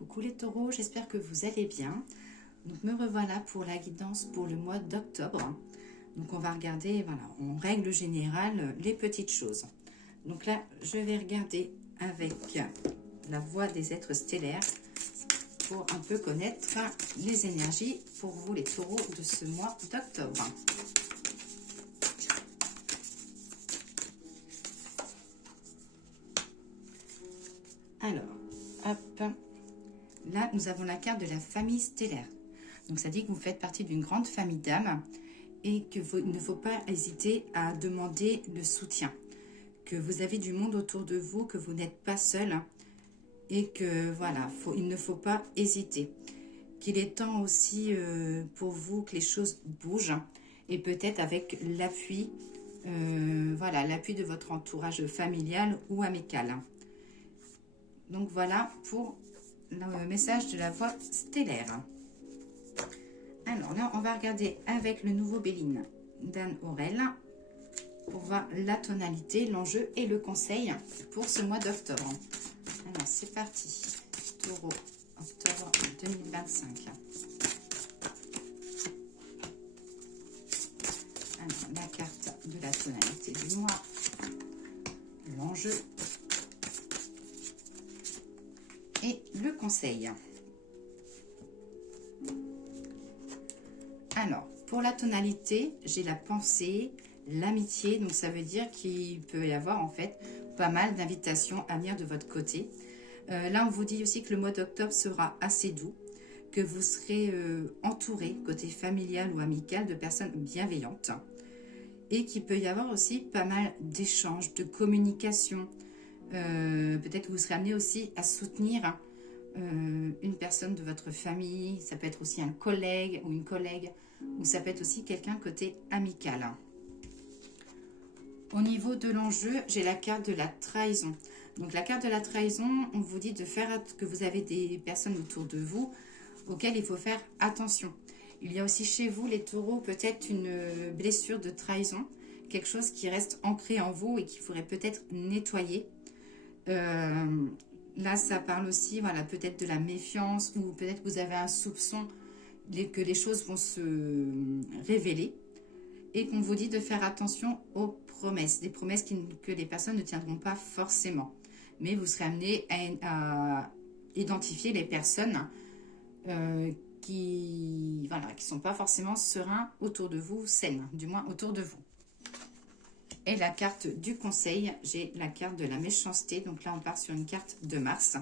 Coucou les taureaux, j'espère que vous allez bien. Donc me revoilà pour la guidance pour le mois d'octobre. Donc on va regarder, voilà, en règle générale, les petites choses. Donc là, je vais regarder avec la voix des êtres stellaires pour un peu connaître les énergies pour vous les taureaux de ce mois d'octobre. Alors, hop, là nous avons la carte de la famille stellaire. Donc ça dit que vous faites partie d'une grande famille d'âmes et qu'il ne faut pas hésiter à demander le soutien. Que vous avez du monde autour de vous, que vous n'êtes pas seul et que voilà, il ne faut pas hésiter. Qu'il est temps aussi pour vous que les choses bougent et peut-être avec l'appui, voilà, l'appui de votre entourage familial ou amical. Donc voilà pour le message de la voix stellaire. Alors là, on va regarder avec le nouveau Béline d'Anne Aurel pour voir la tonalité, l'enjeu et le conseil pour ce mois d'octobre. Alors c'est parti, Taureau, octobre 2025. Alors la carte de la tonalité du mois, l'enjeu et le conseil. Alors, pour la tonalité, j'ai la pensée, l'amitié, donc ça veut dire qu'il peut y avoir en fait pas mal d'invitations à venir de votre côté. Là, on vous dit aussi que le mois d'octobre sera assez doux, que vous serez entouré, côté familial ou amical, de personnes bienveillantes et qu'il peut y avoir aussi pas mal d'échanges, de communication. Peut-être que vous serez amené aussi à soutenir une personne de votre famille, ça peut être aussi un collègue ou une collègue, ou ça peut être aussi quelqu'un côté amical. Au niveau de l'enjeu, j'ai la carte de la trahison. Donc la carte de la trahison, on vous dit de faire que vous avez des personnes autour de vous auxquelles il faut faire attention. Il y a aussi chez vous, les taureaux, peut-être une blessure de trahison, quelque chose qui reste ancré en vous et qu'il faudrait peut-être nettoyer. Là, ça parle aussi, voilà, peut-être de la méfiance ou peut-être que vous avez un soupçon que les choses vont se révéler et qu'on vous dit de faire attention aux promesses, des promesses que les personnes ne tiendront pas forcément. Mais vous serez amené à identifier les personnes qui ne sont pas forcément sereins autour de vous, saines, du moins autour de vous. Et la carte du conseil, j'ai la carte de la méchanceté. Donc là, on part sur une carte de Mars.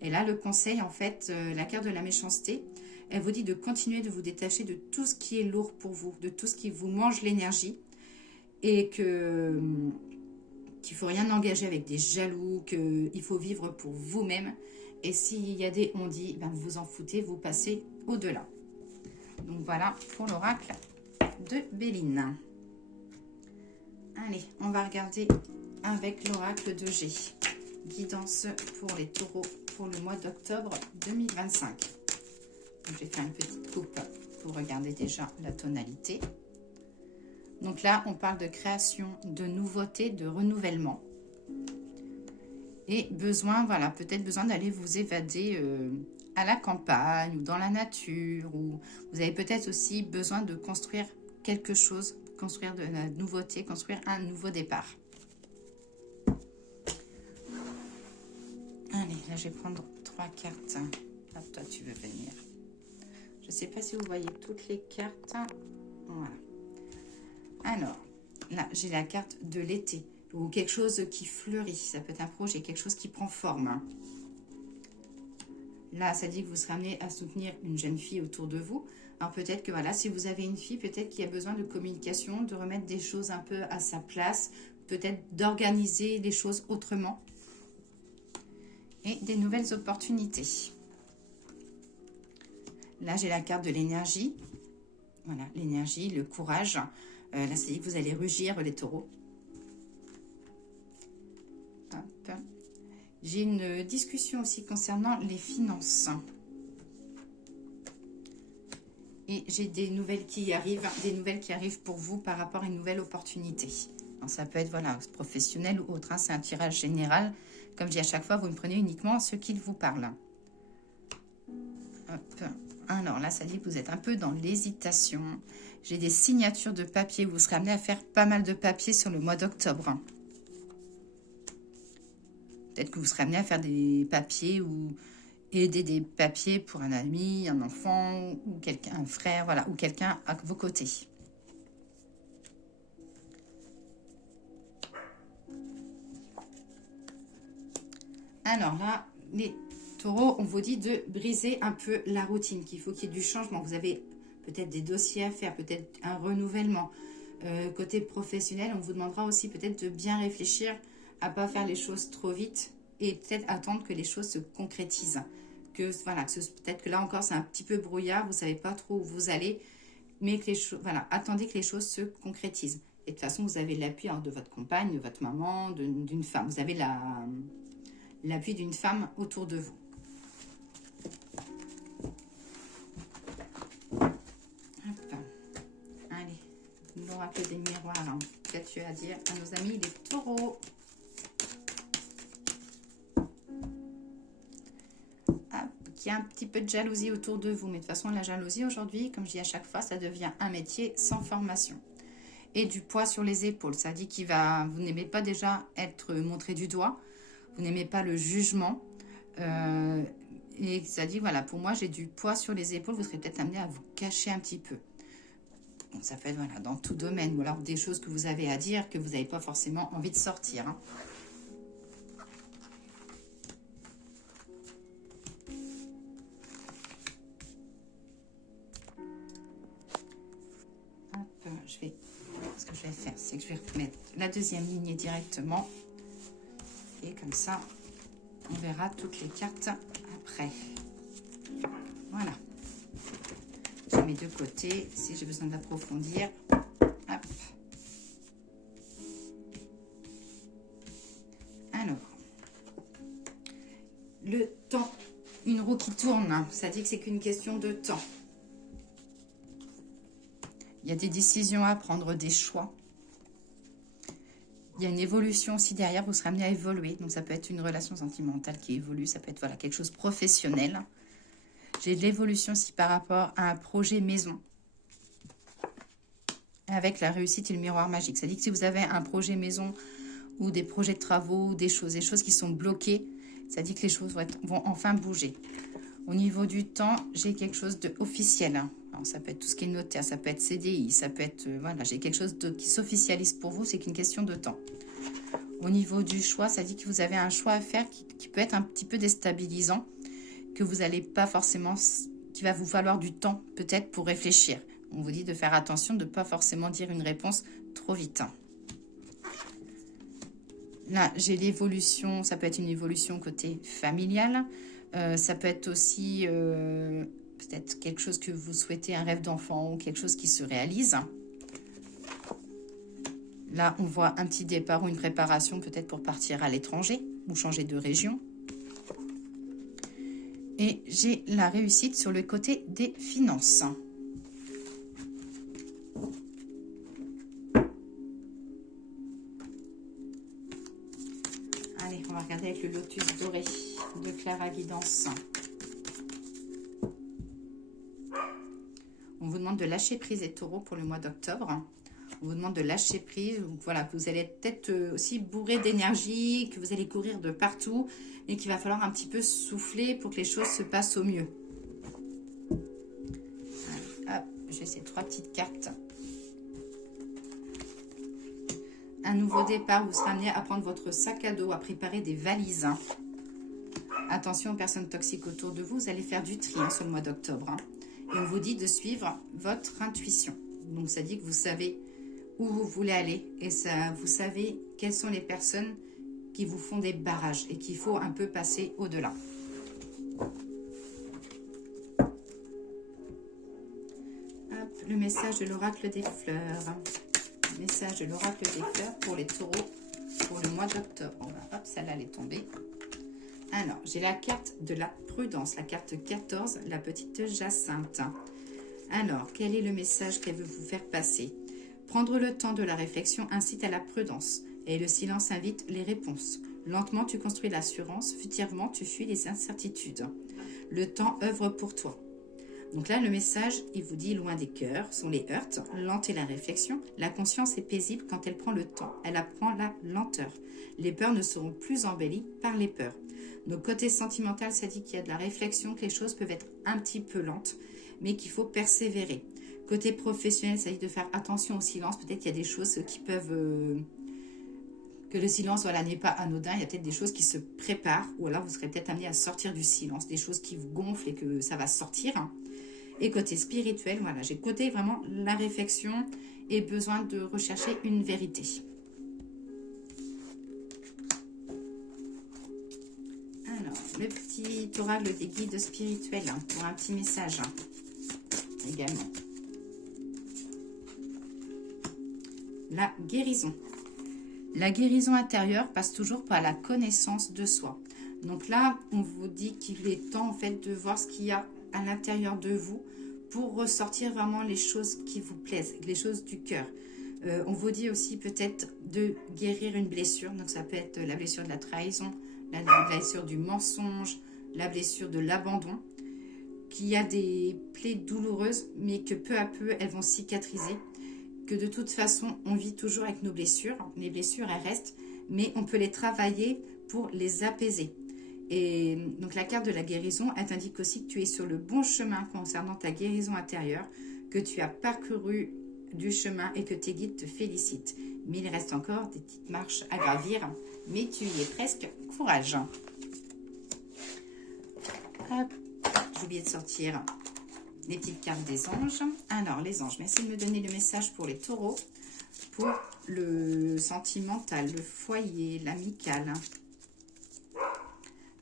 Et là, le conseil, en fait, la carte de la méchanceté, elle vous dit de continuer de vous détacher de tout ce qui est lourd pour vous, de tout ce qui vous mange l'énergie. Et qu'il ne faut rien engager avec des jaloux, qu'il faut vivre pour vous-même. Et s'il y a des on-dit, ben vous en foutez, vous passez au-delà. Donc voilà pour l'oracle de Béline. Allez, on va regarder avec l'oracle de G. Guidance pour les taureaux pour le mois d'octobre 2025. Donc, je vais faire une petite coupe pour regarder déjà la tonalité. Donc là, on parle de création, de nouveauté, de renouvellement. Et besoin, voilà, peut-être besoin d'aller vous évader à la campagne ou dans la nature. Ou vous avez peut-être aussi besoin de construire quelque chose, construire de la nouveauté, construire un nouveau départ. Allez, là je vais prendre 3 cartes. Ah, toi tu veux venir. Je ne sais pas si vous voyez toutes les cartes. Voilà. Alors, là j'ai la carte de l'été. Ou quelque chose qui fleurit. Ça peut être un projet, quelque chose qui prend forme. Là, ça dit que vous serez amené à soutenir une jeune fille autour de vous. Alors peut-être que voilà, si vous avez une fille, peut-être qu'il y a besoin de communication, de remettre des choses un peu à sa place, peut-être d'organiser les choses autrement et des nouvelles opportunités. Là, j'ai la carte de l'énergie. Voilà, l'énergie, le courage. Là, ça dit que vous allez rugir les taureaux. Hop. J'ai une discussion aussi concernant les finances. Et j'ai des nouvelles qui arrivent pour vous par rapport à une nouvelle opportunité. Alors, ça peut être voilà, professionnel ou autre. Hein, c'est un tirage général. Comme je dis à chaque fois, vous me prenez uniquement ce qu'il vous parle. Hop. Alors là, ça dit que vous êtes un peu dans l'hésitation. J'ai des signatures de papier. Vous serez amené à faire pas mal de papier sur le mois d'octobre. Peut-être que vous serez amené à faire des papiers ou aider des papiers pour un ami, un enfant, ou quelqu'un, un frère, voilà, ou quelqu'un à vos côtés. Alors là, les taureaux, on vous dit de briser un peu la routine, qu'il faut qu'il y ait du changement. Vous avez peut-être des dossiers à faire, peut-être un renouvellement. Côté professionnel, on vous demandera aussi peut-être de bien réfléchir à ne pas faire les choses trop vite et peut-être attendre que les choses se concrétisent. Que voilà, peut-être que là encore c'est un petit peu brouillard, vous ne savez pas trop où vous allez, mais que les choses, voilà, attendez que les choses se concrétisent. Et de toute façon, vous avez l'appui de votre compagne, de votre maman, d'une femme. Vous avez l'appui d'une femme autour de vous. Hop. Allez, l'oracle des miroirs. Hein. Qu'as-tu à dire à nos amis les taureaux? Qu'il y a un petit peu de jalousie autour de vous. Mais de toute façon, la jalousie aujourd'hui, comme je dis à chaque fois, ça devient un métier sans formation. Et du poids sur les épaules. Ça dit vous n'aimez pas déjà être montré du doigt. Vous n'aimez pas le jugement. Et ça dit, voilà, pour moi, j'ai du poids sur les épaules. Vous serez peut-être amené à vous cacher un petit peu. Donc, ça peut être voilà, dans tout domaine. Ou alors des choses que vous avez à dire que vous n'avez pas forcément envie de sortir. Hein. Ce que je vais faire, c'est que je vais remettre la deuxième lignée directement. Et comme ça, on verra toutes les cartes après. Voilà. Je mets de côté si j'ai besoin d'approfondir. Hop. Alors, le temps. Une roue qui tourne, ça dit que c'est qu'une question de temps. Il y a des décisions à prendre, des choix. Il y a une évolution aussi derrière, vous serez amené à évoluer. Donc ça peut être une relation sentimentale qui évolue, ça peut être voilà, quelque chose de professionnel. J'ai de l'évolution aussi par rapport à un projet maison. Avec la réussite et le miroir magique. Ça dit que si vous avez un projet maison ou des projets de travaux, des choses qui sont bloquées, ça dit que les choses vont enfin bouger. Au niveau du temps, j'ai quelque chose d'officiel. Alors, ça peut être tout ce qui est notaire, ça peut être CDI, ça peut être... voilà, j'ai quelque chose qui s'officialise pour vous, c'est qu'une question de temps. Au niveau du choix, ça dit que vous avez un choix à faire qui peut être un petit peu déstabilisant, que vous n'allez pas forcément... qui va vous falloir du temps, peut-être, pour réfléchir. On vous dit de faire attention, de ne pas forcément dire une réponse trop vite. Là, j'ai l'évolution, ça peut être une évolution côté familial, ça peut être aussi peut-être quelque chose que vous souhaitez, un rêve d'enfant ou quelque chose qui se réalise. Là, on voit un petit départ ou une préparation peut-être pour partir à l'étranger ou changer de région. Et j'ai la réussite sur le côté des finances. Allez, on va regarder avec le lotus doré de Clara Guidance. On vous demande de lâcher prise les taureaux pour le mois d'octobre. On vous demande de lâcher prise. Voilà, que vous allez peut-être aussi bourré d'énergie, que vous allez courir de partout, et qu'il va falloir un petit peu souffler pour que les choses se passent au mieux. Allez, hop, j'ai ces 3 petites cartes. Un nouveau départ, vous serez amené à prendre votre sac à dos, à préparer des valises. Attention aux personnes toxiques autour de vous, vous allez faire du tri sur le mois d'octobre. Et on vous dit de suivre votre intuition. Donc ça dit que vous savez où vous voulez aller et ça, vous savez quelles sont les personnes qui vous font des barrages et qu'il faut un peu passer au-delà. Le message de l'oracle des fleurs. Le message de l'oracle des fleurs pour les taureaux pour le mois d'octobre. Hop, celle-là elle est tombée. Alors, j'ai la carte de la prudence, la carte 14, la petite Jacinthe. Alors, quel est le message qu'elle veut vous faire passer? Prendre le temps de la réflexion incite à la prudence et le silence invite les réponses. Lentement, tu construis l'assurance, furtivement, tu fuis les incertitudes. Le temps œuvre pour toi. Donc là, le message, il vous dit loin des cœurs sont les heurts, lente est la réflexion. La conscience est paisible quand elle prend le temps, elle apprend la lenteur. Les peurs ne seront plus embellies par les peurs. Donc côté sentimental, ça dit qu'il y a de la réflexion, que les choses peuvent être un petit peu lentes, mais qu'il faut persévérer. Côté professionnel, ça dit de faire attention au silence. Peut-être qu'il y a des choses qui peuvent... que le silence, voilà, n'est pas anodin. Il y a peut-être des choses qui se préparent, ou alors vous serez peut-être amené à sortir du silence, des choses qui vous gonflent et que ça va sortir. Et côté spirituel, voilà, j'ai côté vraiment la réflexion et besoin de rechercher une vérité. Alors, le petit oracle des guides spirituels pour un petit message également. La guérison. La guérison intérieure passe toujours par la connaissance de soi. Donc là, on vous dit qu'il est temps en fait de voir ce qu'il y a à l'intérieur de vous pour ressortir vraiment les choses qui vous plaisent, les choses du cœur. On vous dit aussi peut-être de guérir une blessure. Donc ça peut être la blessure de la trahison, la blessure du mensonge, la blessure de l'abandon. Qu'il y a des plaies douloureuses, mais que peu à peu, elles vont cicatriser. Que de toute façon, on vit toujours avec nos blessures. Les blessures, elles restent, mais on peut les travailler pour les apaiser. Et donc la carte de la guérison, elle t'indique aussi que tu es sur le bon chemin concernant ta guérison intérieure, que tu as parcouru du chemin et que tes guides te félicitent. Mais il reste encore des petites marches à gravir, mais tu y es presque. Courage. Hop, j'ai oublié de sortir les petites cartes des anges. Alors les anges, merci de me donner le message pour les taureaux, pour le sentimental, le foyer, l'amical.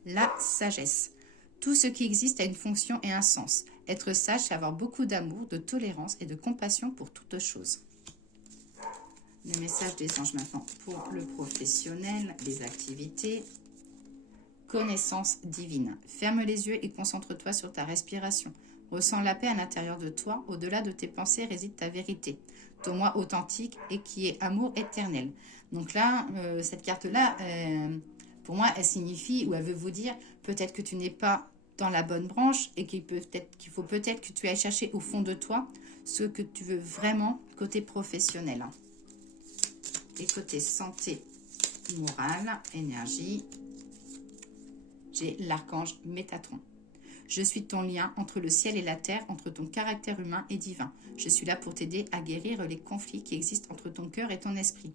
La sagesse. Tout ce qui existe a une fonction et un sens. Être sage, c'est avoir beaucoup d'amour, de tolérance et de compassion pour toute chose. Le message des anges maintenant pour le professionnel, les activités. Connaissance divine. Ferme les yeux et concentre-toi sur ta respiration. Ressens la paix à l'intérieur de toi. Au-delà de tes pensées réside ta vérité. Ton moi authentique et qui est amour éternel. Donc là, cette carte-là... pour moi, elle signifie, ou elle veut vous dire, peut-être que tu n'es pas dans la bonne branche et qu'il faut peut-être que tu ailles chercher au fond de toi ce que tu veux vraiment côté professionnel. Et côté santé, morale, énergie, j'ai l'archange Métatron. Je suis ton lien entre le ciel et la terre, entre ton caractère humain et divin. Je suis là pour t'aider à guérir les conflits qui existent entre ton cœur et ton esprit.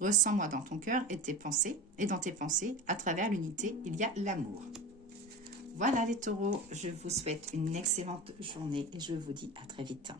Ressens-moi dans ton cœur et tes pensées, et dans tes pensées, à travers l'unité, il y a l'amour. Voilà les taureaux, je vous souhaite une excellente journée et je vous dis à très vite.